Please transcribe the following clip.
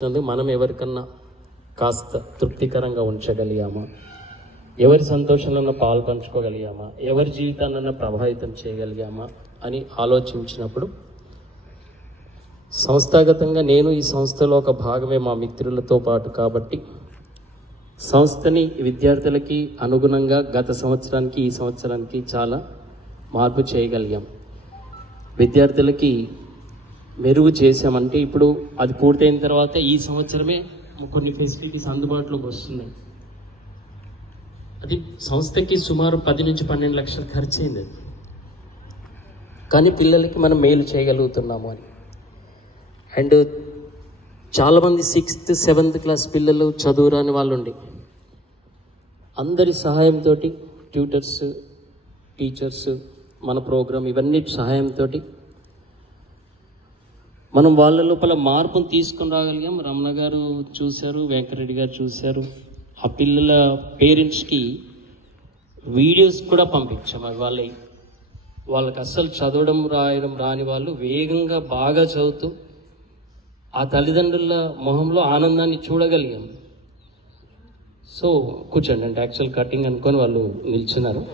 మనం ఎవరికన్నా కాస్త తృప్తికరంగా ఉంచగలిగామా, ఎవరి సంతోషంలో పాలు పంచుకోగలిగామా, ఎవరి జీవితాన్నైనా ప్రభావితం చేయగలిగామా అని ఆలోచించినప్పుడు సంస్థాగతంగా నేను ఈ సంస్థలో ఒక భాగమే మా మిత్రులతో పాటు కాబట్టి సంస్థని విద్యార్థులకి అనుగుణంగా గత సంవత్సరానికి ఈ సంవత్సరానికి చాలా మార్పు చేయగలిగాం. విద్యార్థులకి మెరుగు చేసామంటే ఇప్పుడు అది పూర్తయిన తర్వాత ఈ సంవత్సరమే కొన్ని ఫెసిలిటీస్ అందుబాటులోకి వస్తున్నాయి. అది సంస్థకి సుమారు 10 నుంచి 12 లక్షలు ఖర్చు అయింది. కానీ పిల్లలకి మనం మేలు చేయగలుగుతున్నాము అని. అండ్ చాలామంది 6th 7th క్లాస్ పిల్లలు చదువురాని వాళ్ళు ఉండి అందరి సహాయంతో ట్యూటర్స్, టీచర్స్, మన ప్రోగ్రామ్ ఇవన్నీ సహాయంతో మనం వాళ్ళ లోపల మార్పును తీసుకొని రాగలిగాం. రమణ గారు చూశారు, వెంకరెడ్డి గారు చూశారు. ఆ పిల్లల పేరెంట్స్కి వీడియోస్ కూడా పంపించాం. వాళ్ళకి అస్సలు చదవడం రాయడం రాని వాళ్ళు వేగంగా బాగా చదువుతూ ఆ తల్లిదండ్రుల మొహంలో ఆనందాన్ని చూడగలిగాం. సో కూర్చోండి అంటే యాక్చువల్ కటింగ్ అనుకొని వాళ్ళు నిల్చున్నారు.